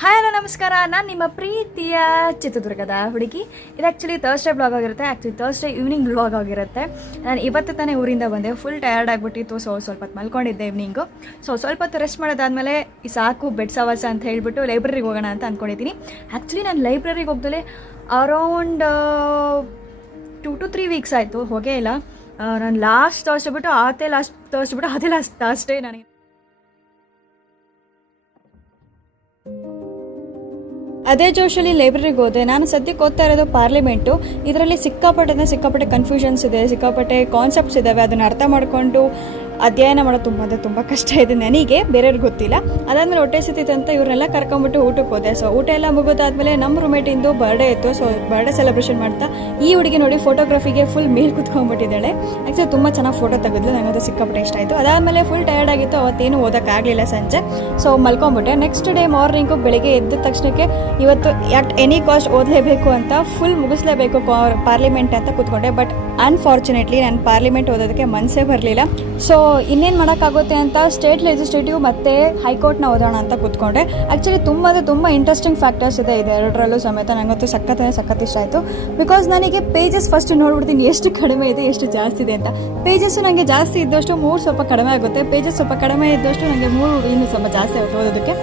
Hi hello ನಮಸ್ಕಾರ. ನಾನು ನಿಮ್ಮ ಪ್ರೀತಿಯ ಚಿತ್ರದುರ್ಗದ ಹುಡುಗಿ. ಇದು ಆ್ಯಕ್ಚುಲಿ ಥರ್ಸ್ಡೇ ಬ್ಲಾಗ್ ಆಗಿರುತ್ತೆ. ಆ್ಯಕ್ಚುಲಿ ಥರ್ಸ್ಡೇ ಈವ್ನಿಂಗ್ ಬ್ಲಾಗ್ ಆಗಿರುತ್ತೆ. ನಾನು ಇವತ್ತು ತಾನೇ ಊರಿಂದ ಬಂದೆ. ಫುಲ್ ಟಯರ್ಡ್ ಆಗಿಬಿಟ್ಟಿತ್ತು. ಸ್ವಲ್ಪ ಹೊತ್ತು ಮಲ್ಕೊಂಡಿದ್ದೆ ಈವ್ನಿಂಗು. ಸ್ವಲ್ಪ ಹೊತ್ತು ರೆಸ್ಟ್ ಮಾಡೋದಾದಮೇಲೆ ಈ ಸಾಕು ಬೆಡ್ ಸವಾಸ ಅಂತ ಹೇಳಿಬಿಟ್ಟು ಲೈಬ್ರರಿಗೆ ಹೋಗೋಣ ಅಂತ ಅಂದ್ಕೊಂಡಿದ್ದೀನಿ. ಆ್ಯಕ್ಚುಲಿ ನಾನು ಲೈಬ್ರರಿಗೆ ಹೋಗ್ದಲೇ ಅರೌಂಡ್ 2 to 3 ವೀಕ್ಸ್ ಆಯಿತು, ಹೋಗೇ ಇಲ್ಲ. ನಾನು ಲಾಸ್ಟ್ ಥರ್ಸ್ಡೇ ನನಗೆ ಅದೇ ಜೋಶಲ್ಲಿ ಲೈಬ್ರರಿಗೆ ಹೋದೆ. ನಾನು ಸದ್ಯಕ್ಕೆ ಓದ್ತಾ ಇರೋದು ಪಾರ್ಲಿಮೆಂಟು. ಇದರಲ್ಲಿ ಸಿಕ್ಕಾಪಟ್ಟೆ ಕನ್ಫ್ಯೂಷನ್ಸ್ ಇದೆ, ಸಿಕ್ಕಾಪಟ್ಟೆ ಕಾನ್ಸೆಪ್ಟ್ಸ್ ಇದ್ದಾವೆ. ಅದನ್ನು ಅರ್ಥ ಮಾಡಿಕೊಂಡು ಅಧ್ಯಯನ ಮಾಡೋದು ತುಂಬ ಕಷ್ಟ ಇದೆ ನನಗೆ, ಬೇರೆಯವ್ರಿಗೆ ಗೊತ್ತಿಲ್ಲ. ಅದಾದಮೇಲೆ ಹೊಟ್ಟೆ ಸಿತ್ತಿತ್ತು ಅಂತ ಇವ್ರನ್ನೆಲ್ಲ ಕರ್ಕೊಂಬಿಟ್ಟು ಊಟಕ್ಕೆ ಹೋದೆ. ಊಟ ಎಲ್ಲ ಮುಗಿದಾದ್ಮೇಲೆ ನಮ್ಮ ರೂಮೇಟಿಂದು ಬರ್ಡೇ ಇತ್ತು. ಬರ್ಡೇ ಸೆಲೆಬ್ರೇಷನ್ ಮಾಡ್ತಾ ಈ ಹುಡುಗಿ ನೋಡಿ ಫೋಟೋಗ್ರಫಿಗೆ ಫುಲ್ ಮೇಲೆ ಕುತ್ಕೊಂಡ್ಬಿಟ್ಟಿದ್ದಾಳೆ. ಆ್ಯಕ್ಚುಲಿ ತುಂಬ ಚೆನ್ನಾಗಿ ಫೋಟೋ ತೆಗೆದ್ಲು, ನನಗದು ಸಿಕ್ಕಾಪಟ್ಟೆ ಇಷ್ಟ ಆಯಿತು. ಅದಾದಮೇಲೆ ಫುಲ್ ಟಯರ್ಡ್ ಆಗಿತ್ತು, ಅವತ್ತೇನು ಓದೋಕ್ಕಾಗಲಿಲ್ಲ ಸಂಜೆ. ಮಲ್ಕೊಂಬಿಟ್ಟೆ. ನೆಕ್ಸ್ಟ್ ಡೇ ಮಾರ್ನಿಂಗು ಬೆಳಿಗ್ಗೆ ಎದ್ದ ತಕ್ಷಣಕ್ಕೆ ಇವತ್ತು ಎನಿ ಕಾಸ್ಟ್ ಓದಲೇಬೇಕು ಅಂತ ಫುಲ್ ಮುಗಿಸ್ಲೇಬೇಕು ಪಾರ್ಲಿಮೆಂಟ್ ಅಂತ ಕೂತ್ಕೊಂಡೆ. ಬಟ್ ಅನ್ಫಾರ್ಚುನೇಟ್ಲಿ ನಾನು ಪಾರ್ಲಿಮೆಂಟ್ ಓದೋದಕ್ಕೆ ಮನಸ್ಸೇ ಬರಲಿಲ್ಲ. ಇನ್ನೇನು ಮಾಡೋಕ್ಕಾಗುತ್ತೆ ಅಂತ ಸ್ಟೇಟ್ ಲೆಜಿಸ್ಲೇಟಿವ್ ಮತ್ತು ಹೈಕೋರ್ಟ್ನ ಓದೋಣ ಅಂತ ಕೂತ್ಕೊಂಡೆ. ಆ್ಯಕ್ಚುಲಿ ತುಂಬ ಇಂಟ್ರೆಸ್ಟಿಂಗ್ ಫ್ಯಾಕ್ಟರ್ಸ್ ಇದೆ ಎರಡರಲ್ಲೂ ಸಮೇತ. ನನಗಂತೂ ಸಖತ್ ಇಷ್ಟ ಆಯಿತು. ಬಿಕಾಸ್ ನನಗೆ ಪೇಜಸ್ ಫಸ್ಟ್ ನೋಡ್ಬಿಡ್ತೀನಿ ಎಷ್ಟು ಕಡಿಮೆ ಇದೆ ಎಷ್ಟು ಜಾಸ್ತಿ ಇದೆ ಅಂತ. ಪೇಜಸ್ಸು ನನಗೆ ಜಾಸ್ತಿ ಇದ್ದಷ್ಟು 3 ಸ್ವಲ್ಪ ಕಡಿಮೆ ಆಗುತ್ತೆ, ಪೇಜಸ್ ಸ್ವಲ್ಪ ಕಡಿಮೆ ಇದ್ದಷ್ಟು ನನಗೆ 3 ಇನ್ನೂ ಸ್ವಲ್ಪ ಜಾಸ್ತಿ ಆಗುತ್ತೆ ಓದೋದಕ್ಕೆ.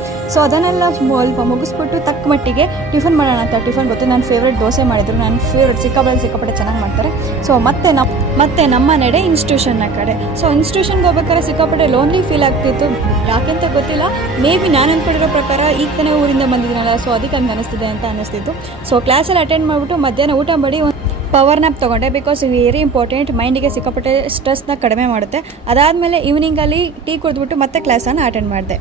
ಅದನ್ನೆಲ್ಲ ಸ್ವಲ್ಪ ಮುಗಿಸ್ಬಿಟ್ಟು ತಕ್ಕ ಮಟ್ಟಿಗೆ ಟಿಫನ್ ಮಾಡೋಣ ಅಂತ. ಟಿಫನ್ ಗೊತ್ತು, ನನ್ನ ಫೇವ್ರೇಟ್ ದೋಸೆ ಮಾಡಿದ್ರು. ನನ್ನ ಫೇವ್ರೇಟ್ ಸಿಕ್ಕಾಪಟ್ಟೆ ಚೆನ್ನಾಗಿ ಮಾಡ್ತಾರೆ. ಮತ್ತೆ ನಮ್ಮ ನಡೆ ಇನ್ಸ್ಟಿಟ್ಯೂಷನ್ನ ಕಡೆ. ಇನ್ಸ್ಟಿಟ್ಯೂಷನ್ಗೆ ಹೋಗ್ಬೇಕಾದ್ರೆ ಸಿಕ್ಕಾಪಟ್ಟೆ ಲೋನ್ಲಿ ಫೀಲ್ ಆಗ್ತಿತ್ತು. ಯಾಕೆಂತ ಗೊತ್ತಿಲ್ಲ, ಮೇ ಬಿ ನಾನು ಅಂದ್ಕೊಂಡಿರೋ ಪ್ರಕಾರ ಈಗ ತಾನೇ ಊರಿಂದ ಬಂದಿದ್ದೀನಲ್ಲ, ಅದಕ್ಕೆ ಹಂಗೆ ಅನಿಸ್ತಿದೆ ಅಂತ ಅನ್ನಿಸ್ತಿತ್ತು. ಕ್ಲಾಸಲ್ಲಿ ಅಟೆಂಡ್ ಮಾಡಿಬಿಟ್ಟು ಮಧ್ಯಾಹ್ನ ಊಟ ಮಾಡಿ ಪವರ್ ನ್ಯಾಪ್ ತೊಗೊಂಡೆ. ಬಿಕಾಸ್ ವೆರಿ ಇಂಪಾರ್ಟೆಂಟ್, ಮೈಂಡಿಗೆ ಸಿಕ್ಕಾಪಟ್ಟೆ ಸ್ಟ್ರೆಸ್ನ ಕಡಿಮೆ ಮಾಡುತ್ತೆ. ಅದಾದಮೇಲೆ ಈವ್ನಿಂಗಲ್ಲಿ ಟೀ ಕುಡಿದ್ಬಿಟ್ಟು ಮತ್ತೆ ಕ್ಲಾಸನ್ನು ಅಟೆಂಡ್ ಮಾಡಿದೆ.